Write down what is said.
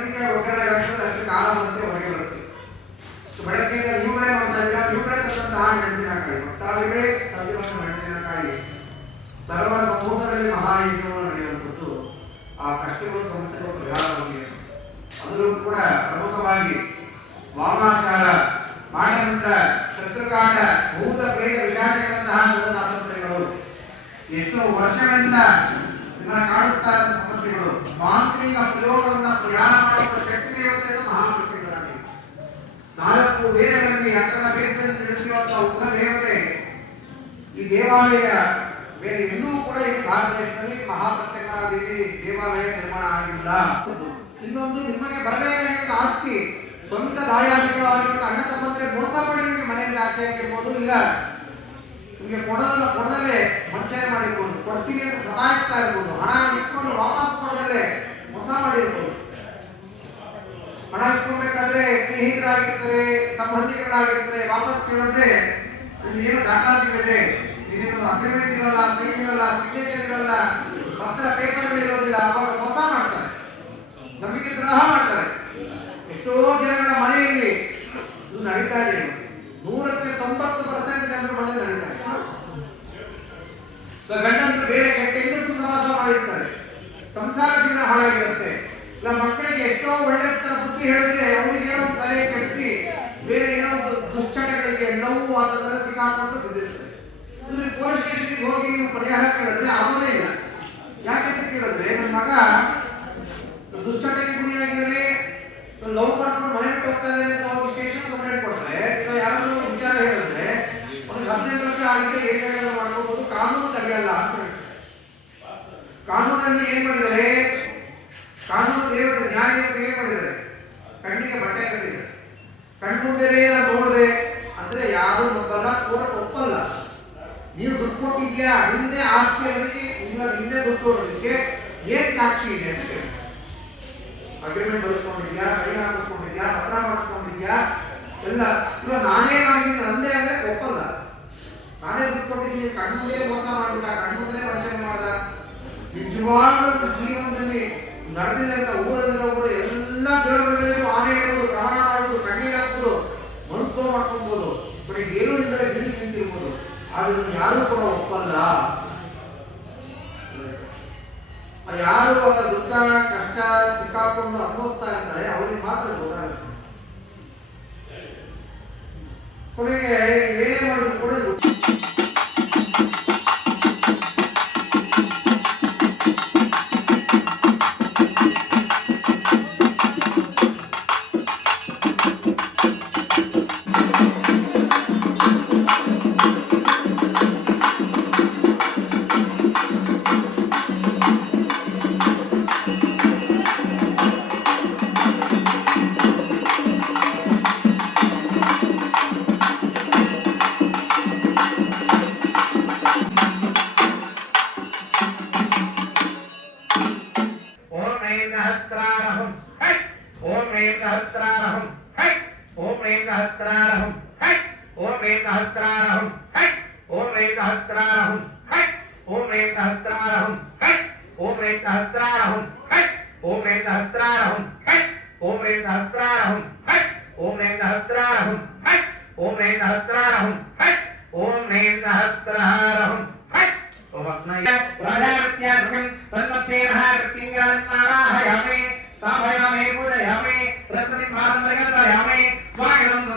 ಮೆಣಸಿನಕಾಯಿ ಒಗ್ಗರಣೆ ಹಾಕಿದ್ರೆ ಅಷ್ಟು ಕಾಲ ಬರುತ್ತೆ, ಹೊರಗೆ ಬರುತ್ತೆ. ಬೆಳಗ್ಗೆಯಿಂದ ಇವುಗಳೇ ನೋಡ್ತಾ ಇದ್ದೀರಾ, ಇವುಗಳೇ ತಂದಂತಹ ಮೆಣಸಿನಕಾಯಿ, ಒಟ್ಟಾರೆ ತಂದಿರುವಂತಹ ಮೆಣಸಿನಕಾಯಿ ಸರ್ವ ಸಮೂಹದಲ್ಲಿ ಮಹಾಯಜ್ಞವನ್ನು ನಡೆಯುವಂಥದ್ದು ಆ ಕಷ್ಟಗಳು ಸಮಸ್ಯೆಗಳು ಪರಿಹಾರವಾಗಿದೆ. ಅದರಲ್ಲೂ ಕೂಡ ಪ್ರಮುಖವಾಗಿ ವಾಮಾಚಾರ, ಮಾಟಮಂತ್ರ, ಶತ್ರುಕಾಟ, ಭೂತ ಪ್ರೇತ ವಿಚಾರಗಳಂತಹ ಸಮಸ್ಯೆಗಳು, ಎಷ್ಟೋ ವರ್ಷಗಳಿಂದ ನಿಮ್ಮನ್ನ ಕಾಣಿಸ್ತಾ ಇದ್ದ ಸಮಸ್ಯೆಗಳು, ಮಾಂತ್ರಿಕ ಪ್ರಯೋಗವನ್ನು ಪ್ರಯಾಣ ಮಾಡುವ ಶಕ್ತಿ ದೇವತೆ ಮಹಾಮೃತ್ಯುಗಳಾಗಿ 4 ವೇದಗಳಲ್ಲಿ ಅಕ್ರಮ ವೇದದಲ್ಲಿ ತಿಳಿಸಿರುವಂತಹ ಉಗ್ರ ದೇವತೆ. ಈ ದೇವಾಲಯ ಬೇರೆ ಎಲ್ಲೂ ಕೂಡ ಈ ಭಾರತ ದೇಶದಲ್ಲಿ ಮಹಾಪ್ರತ್ಯಂಗರ ದೇವಿ ದೇವಾಲಯ ನಿರ್ಮಾಣ ಆಗಿಲ್ಲ. ಇನ್ನೊಂದು, ನಿಮಗೆ ಬರಬೇಕಾಗಿರುವ ಆಸ್ತಿ ಸ್ವಂತ ದಾಯಾದಿಗಳಾಗಿರುವ ಅಣ್ಣ ತಮ್ಮಂದ್ರೆ ಮೋಸ ಮಾಡಿ ನಿಮಗೆ ಮನೆಯಿಂದ ಆಚೆ ಹಾಕಿರ್ಬೋದು, ಇಲ್ಲ ನಿಮಗೆ ಕೊಡದಲ್ಲೇ ವಂಚನೆ ಮಾಡಿರ್ಬೋದು, ಕೊಡ್ತೀನಿ ಅಂತ ಸತಾಯಿಸ್ತಾ ಇರ್ಬೋದು, ಹಣ ಇಸ್ಕೊಂಡು ವಾಪಸ್ ಕೊಡದಲ್ಲೇ ಮೋಸ ಮಾಡಿರ್ಬೋದು. ಹಣ ಇಸ್ಕೊಳ್ಬೇಕಾದ್ರೆ ಸ್ನೇಹಿತರಾಗಿರ್ತಾರೆ, ಸಂಬಂಧಿಕರಾಗಿರ್ತಾರೆ, ವಾಪಸ್ ಕೇಳಿದ್ರೆ ಇಲ್ಲಿ ಏನು ದಾಖಲಾತಿಗಳಿದೆ, ಇದೇನು ಅಗ್ರಿಮೆಂಟ್ ಇರಲ್ಲ, ಸೈನ್ ಇರಲ್ಲ, ಸಿಗ್ನೇಚರ್ ಇರಲ್ಲ, ಪತ್ರ ಪೇಪರ್ಗಳು ಇರೋದಿಲ್ಲ, ಅವಾಗ ಮೋಸ ಮಾಡ್ತಾರೆ, ನಂಬಿಕೆ ದ್ರೋಹ ಮಾಡ್ತಾರೆ. ಎಷ್ಟೋ ಜನಗಳ ಮನೆಯಲ್ಲಿ ಇದು ನಡೀತಾ ಇದೆ. 100ಕ್ಕೆ 90% ಜನರ ಮನೆ ನಡೀತಾ ಇದೆ. ಗಂಡಂದ್ರು ಬೇರೆ ಕೆಟ್ಟ ಹೆಂಗಸು ಸಮಾಸ ಮಾಡಿರ್ತಾರೆ, ಸಂಸಾರ ಜೀವನ ಹಾಳಾಗಿರುತ್ತೆ. ಇಲ್ಲ ಮಕ್ಕಳಿಗೆ ಎಷ್ಟೋ ಒಳ್ಳೆ ಬುದ್ಧಿ ಹೇಳಿದ್ರೆ ಅವರಿಗೆ ಏನೋ ತಲೆ ಕೆಡಿಸಿ ಬೇರೆ ಏನೋ ದುಶ್ಚಟಗಳಿಗೆ ಎಲ್ಲವೂ ಅದನ್ನೆಲ್ಲ ಸಿಕ್ಕಾಕೊಂಡು ಬಿದ್ದಿರ್ತಾರೆ. ಪೊಲೀಸ್ ಸ್ಟೇಷನ್ಗೆ ಹೋಗಿ ನೀವು ಪರಿಹಾರ ಕೇಳಿದ್ರೆ ಆಗೋದೇ ಇಲ್ಲ. ಯಾಕೆಂತ ಕೇಳಿದ್ರೆ ನನ್ನ ಮಗ ದುಶ್ಚಟಕ್ಕೆ ಗುರಿಯಾಗಿದ್ರೆ ಲವ್ ಮಾಡ್ಕೊಂಡು ಮನೆ ಬಿಟ್ಟು ಹೋಗ್ತಾ ಇದ್ದಾರೆ ಅಂತ ಹೋಗಿ ಸ್ಟೇಷನ್ ಕಂಪ್ಲೇಂಟ್ ಕೊಟ್ರೆ, ಇಲ್ಲ ಯಾರಾದ್ರೂ ವಿಚಾರ ಹೇಳಿದ್ರೆ ಅವ್ರಿಗೆ 18 ವರ್ಷ ಆಗಿದೆ, ಏನ್ ಮಾಡ್ಕೋಬಹುದು, ಕಾನೂನು ತಡೆಯಲ್ಲ ಅಂತ ಹೇಳಿ. ಕಾನೂನಲ್ಲಿ ಏನ್ ಮಾಡಿದ್ದಾರೆ, ಕಾನೂನು ದೇವತೆ ನ್ಯಾಯ ದೇವತೆ ಏನ್ ಮಾಡಿದ್ದಾರೆ, ಕಣ್ಣಿಗೆ ಬಟ್ಟೆ ಕಟ್ಟಿದ್ದಾರೆ. ಕಣ್ಮುಂದೆನೇ ನೋಡಿದೆ ಅಂದ್ರೆ ಯಾರು ಒಪ್ಪಲ್ಲ, ಕೋರ್ಟ್ ಒಪ್ಪಲ್ಲ. ನೀವು ದುಡ್ಡು ಕೊಟ್ಟಿದ್ಯಾ, ಹಿಂದೆ ಆಸ್ತಿ ಅದಕ್ಕೆ ಇಲ್ಲ, ಹಿಂದೆ ದುಡ್ಡು ಕೊಡೋದಕ್ಕೆ ಏನ್ ಸಾಕ್ಷಿ ಇದೆ ಅಂತ ಹೇಳಿ. ಅಗ್ರಿಮೆಂಟ್ ಬರೆಸ್ಕೊಂಡಿದ್ಯಾ, ಸೈನ್ ಹಾಕಿಸ್ಕೊಂಡಿದ್ಯಾ, ಪತ್ರ ಮಾಡಿಸ್ಕೊಂಡಿದ್ಯಾ, ಎಲ್ಲ ಇಲ್ಲ ನಾನೇ ಮಾಡಿದ್ದೀನಿ ನಂದೇ ಅಂದ್ರೆ ಒಪ್ಪಲ್ಲ. ನಾನೇ ದುಡ್ಡು ಕೊಟ್ಟಿದ್ದೀನಿ, ಕಣ್ಮುಂದೆ ಮೋಸ ಮಾಡ್ಬಿಟ್ಟ, ಕಣ್ಮುಂದೆ ವಂಚನೆ ಮಾಡ್ದ. ನಿಜವಾಗ್ಲೂ ಜೀವನದಲ್ಲಿ ನಡೆದಿದ್ದಂತ ಊರಲ್ಲಿರೋರು ಎಲ್ಲ ದೇವರುಗಳಿಗೂ ಆನೆ ಇರ್ಬೋದು, ಪ್ರಮಾಣ ಮಾಡುವುದು, ಕಣ್ಣೀರು ಹಾಕುವುದು, ಮನಸ್ಸು ಮಾಡ್ಕೊಬಹುದು, ಬಟ್ ಏನೂ ಇಲ್ಲದೆ ಬೀದಿ ನಿಂತಿರ್ಬೋದು. ಆದ್ರೆ ಯಾರು ಕೂಡ ಒಪ್ಪಲ್ಲ. ಯಾರು ಅವರ ದುಃಖ ಕಷ್ಟ ಸಿಕ್ಕಾಕೊಂಡು ಅನುಭವಿಸ್ತಾ ಇರ್ತಾರೆ ಅವ್ರಿಗೆ ಮಾತ್ರ ಗೊತ್ತಾಗುತ್ತೆ. ಕೊನೆಗೆ ಏನೇ ಮಾಡಿದ್ರು ಕೂಡ स्वागतम